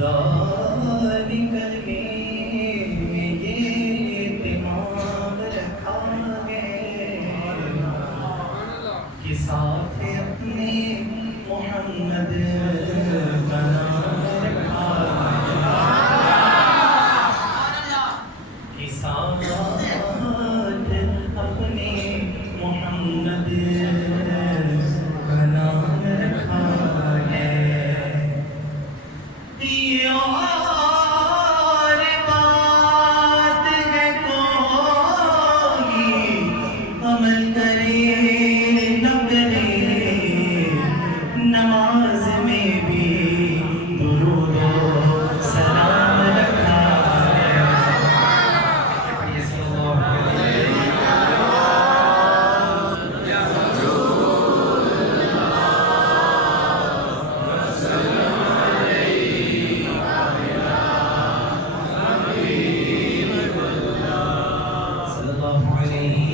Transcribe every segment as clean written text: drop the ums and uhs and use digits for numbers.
खुदा निकल के ये इत्मीनान रखा है कि साथ अपने मोहम्मद का नाम रखा कि साथ अपने मोहम्मद का नाम रखा है। ये और बात है कोई अमल करे न करे, नमाज में भी दुरूद और सलाम रखा है। ये सल्लल्लाहु अलैहि सल्लल्लाहु अलैहि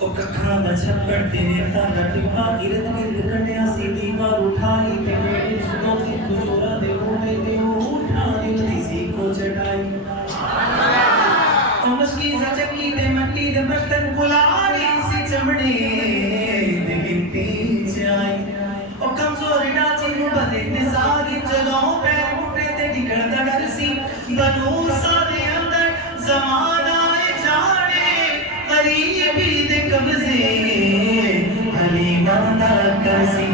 ओ कखा दा छप्पड़ तेरे तागा टिपा इर्द गिर्द कटिया सी दीवार उठाई ते मेरे सुनो की खुजोरा दे मोड़े ते उठा दी सी को चढ़ाई। ओ मशकीज़ा चक्की ते मट्टी दे बर्तन बुलारी सी चमड़े दे गिनती च आई। ओ कमजोर डाची नु बदे ने सारी जगहों पैर मुट्टे ते डिगड़ दा डर सी बनू सा दे अंदर ज़माना जाने गरीबी दे कब्ज़े हलीमा दा करसी।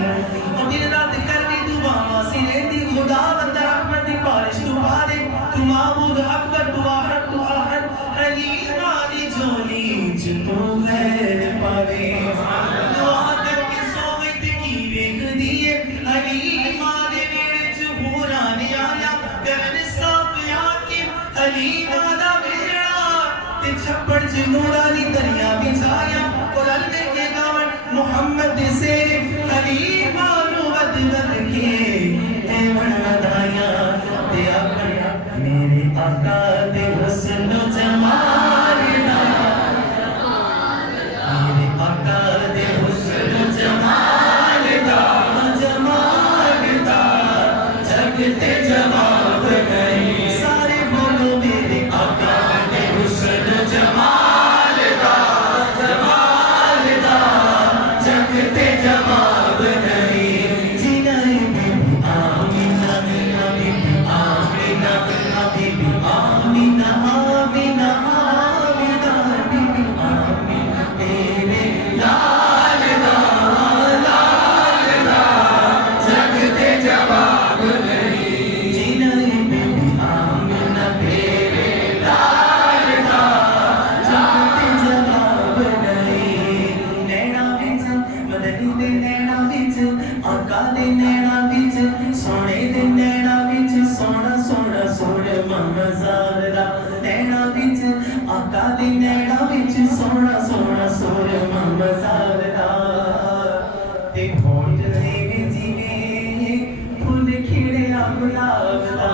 ओ दिन रात करदी दुआवां सिरे दी खुदा बंदा रहमत दी बारिश तू पा दे तू माबूद अकबर तू आहद तू आहद हलीमा दी झोली च तू खैर पावे। दुआ करके सोवे ते की वेखदी है हलीमा दे नेड़े च होरा ने आया करन साफ आके हलीमा दा छप्पड़ च नूरा दी दरिया बिछाया कुरान में के गावन मोहम्मद से हलीमा नु वद वद के एवं वधाया ते अपना मेरे आका दे हुस्न जमाल दा मेरे आका दे हुस्न जमाल दा जग ते जवाब नहीं। सारे बोलो मेरे आका दे हुस्न जमाल दा जग ते जवाब नहीं। जिनाई बीबी आमीना बीबी आमीना बीबी आमीना आमीना आमीना बीबी आमीना तेरे लाल दा जग ते जवाब नहीं। जिनाई बीबी आमीना तेरे लाल दा जग ते जवाब नहीं। नैना विच मदनी दे नैना विच आका दे नैना विच सोने दे नैना विच सोना सोना सोने ममज़ार दा नैना विच आका दे नैना विच सोना सोना सोने ममज़ार दा ते होठ देवे जिवे फुल खिड़िया गुलाब दा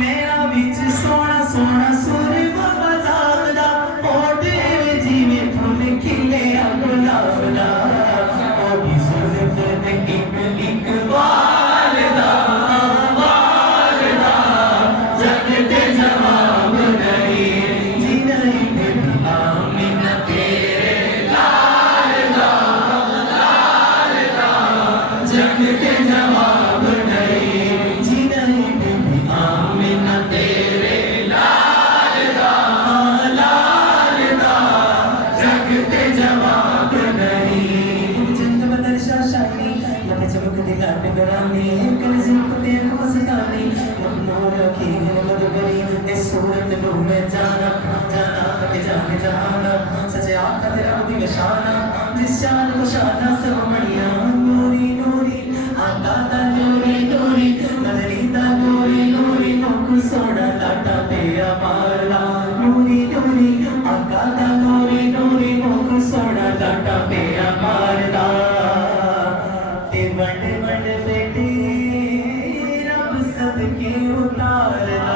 नैना विच सोना सोना सोने ममज़ार दा होठ देवे जिवे फुल खिड़िया गुलाब दा ओ भी सुल्फ़ ते एक वाल दा जग ते जवाब नहीं। जिनाई बीबी आमीना तेरे लाल दा जग ते जवाब नहीं। जिनाई बीबी आमीना तेरे लाल दा जग ते जवाब नहीं। चंद बदल शाशानी मत चमकती गाट गरानी कल ज़िंदगी को मस्तानी नूर की मदबरी इस सूरत नु मैं जाना के जाने जहाना सच्चे आका तेरा दी शाना जिस शान को शाना सब बढ़िया नूरी नूरी लाटा मेरा मारदा ते वंड वंड बेटे रब सदके उतारदा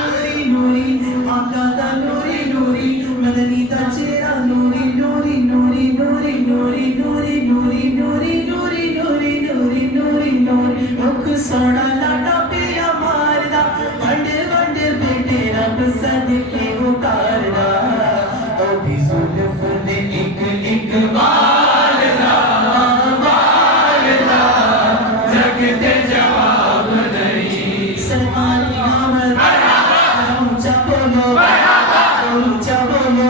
नूरी नूरी आका दा नूरी नूरी मदनी दा चेहरा नूरी नूरी नूरी नूरी नूरी नूरी नूरी नूरी नूरी नूरी नूरी नूरी नूरी मुख सोना लाटा पिया मारदा वंड वंड बेटे रब सदके उतारदा ओ भी जुल्फ दे एक एक मारदा मारदा जग दे जवाब नहीं सरकार की आमद ऊंचा बोलो ऊंचा बोलो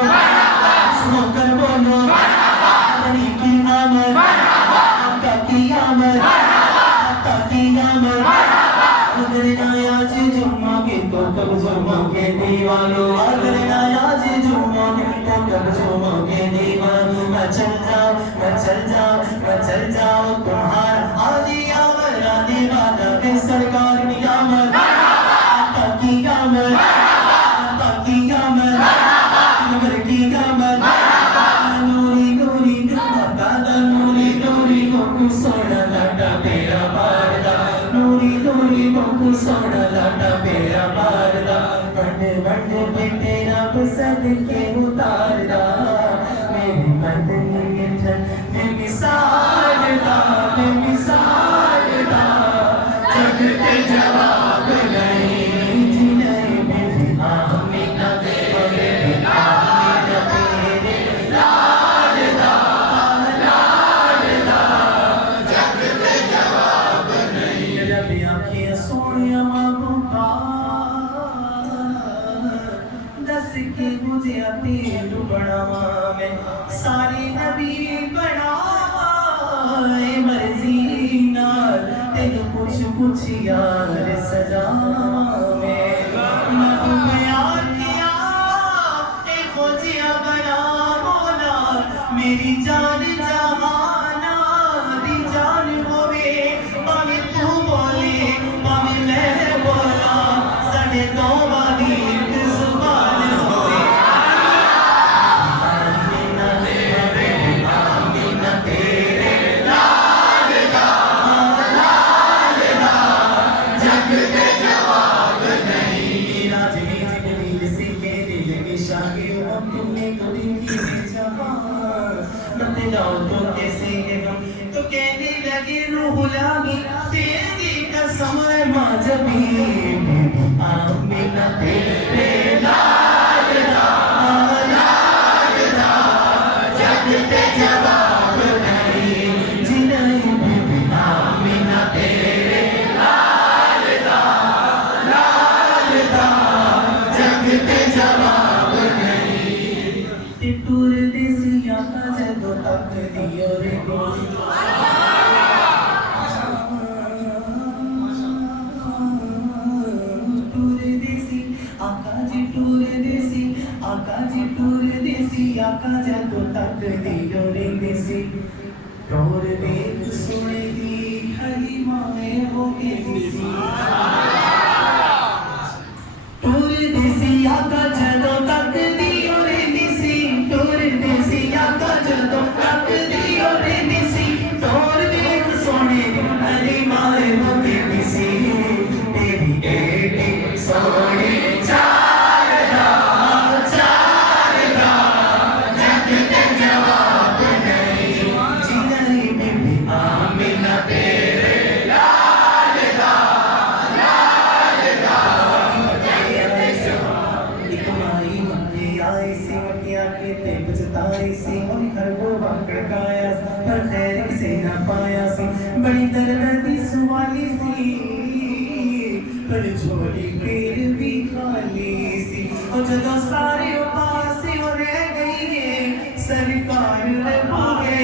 स्मोकर बोलो अपनी की आमद आपका की आमद आपका की आमद अगर आज जुम्मोगे तो कब जुम्मोगे दीवानो अगर आज जुम्मोगे तो कब जुम्मोगे दीवानो मैं चल जाओ तुम्हारा आदि आमद आने वाला है सरकार की आमद आपका की आमद आपका की आमद नगर की आमद नूरी नूरी दादा नूरी नूरी मुख सोना लाटा मेरा मारदा नूरी नूरी मुख सोना लाटा मेरा मारदा वंड वंड बेटे रब सदके उतारदा मेरी बंदगी मिठन बेमिसालदा बेमिसालदा जग के जवाब नहीं जिन्हें मेरी आमीना तेरे आमीना तेरे लाडदा लाडदा जग के जवाब नहीं रब आँखें सोनिया मांगूंगा दस के मुझे तेल बनावा मैं सारे नबी बनावा मर्जी नाल तेन कुछ कुछ यार सजा मैं प्यार किया एक खोजिया बना बोला मेरी जान जहाना दी जान होवे भावे तू बोले भावे मैं बोला साढ़े दो वाली एक जुबान होवे आमीना तेरे लाडदा लाडदा जग के जवाब नहीं राजनी जिबरील सिक्के दिल के शागे हम तुमने कभी की जहां मत जाओ तो कैसे हम तो कहने लगे रूह लागी तेरी कसम मां जबी आमीना तेरे लाडदा लाडदा जग के जवाब नहीं जिन्हें भी आमीना तेरे लाडदा लाडदा जग के जवाब नहीं ते टूर देसिया का जदों तक दियो रे टूर देसी आका जी टूर देसी आका जदों तक दियो रे देसी टूर देख सुने दी हरी माए हो के देसी टूर देसी आका जदों तक दियो रे देसी टूर देसी आका जदों तक दियो रे देसी टूर देख सोने दी हरी माए हो के देसी तेरी एडी सोनी चारदा चारदा जग के जवाब नहीं जिन्हें भी आमीना तेरे लाडदा लाडदा एक माई मक्के आई सी मक्किया के ते बचताई सी उन घर को भड़काया पर खैर से ना पाया सी बड़ी दर्दी सुवाली सी पर झोली फिर भी खाली सी और जदों सारे उपास हो रह गई है सरकार रे भूखे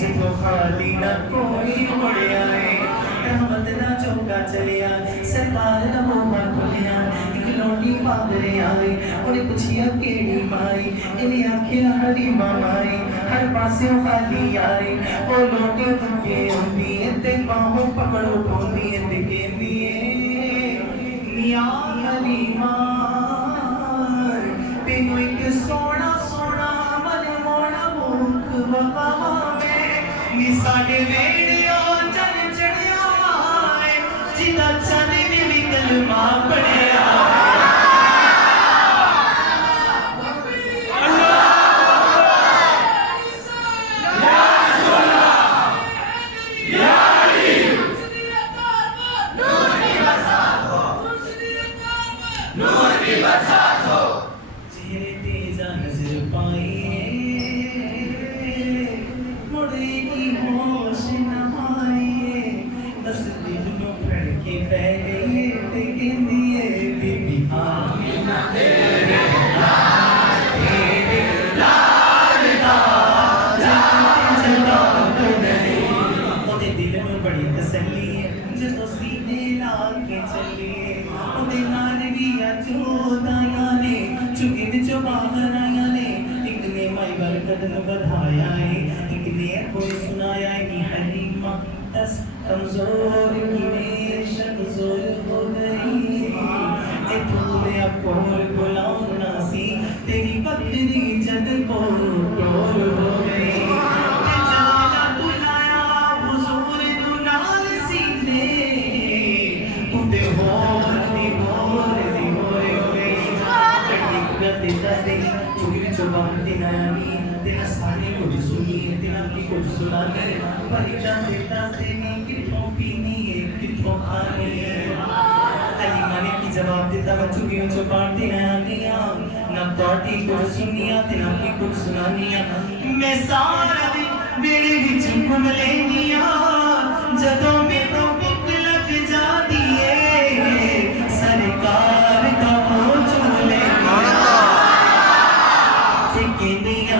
जदों खाली ना कोई मुड़िया रहमत दा चौका चलिया सरकार दा मोह खुलिया एक लोटी पागरे आई उन्हें पुछिया केड़ी माई इन्हें आखिया हरी माई हर पासे खाली आई वो लोटी के उंदी ते बाहों पकड़ो पौंदी ते कहती है निया हरी माँ वेड़ियो चल चढ़िया है जिदा चल भी कलमा पढ़िया कमजोर की नेशन जोर हो गई ए तूने अकोर गुलाम नासी तेरी बकरी जद कोर हो गई जाना बुलाया हुजूर तू नाल सीने उते होर दी होए होए चढ़ी गते दसे चुगी चुबान दी नानी तेरा सारे कुछ सुनिए तेरा की कुछ सुना दे परिचय देता से जवाब देता मैं चुगियों चो पार्टी नया दिया ना पार्टी कुछ सुनिया ते ना की कुछ सुनानिया मैं सारा दिन मेरे विच घूम लेनिया जदों मेरे भुख लग जाती है सरकार का मुंह चूम लेनिया ते कहनिया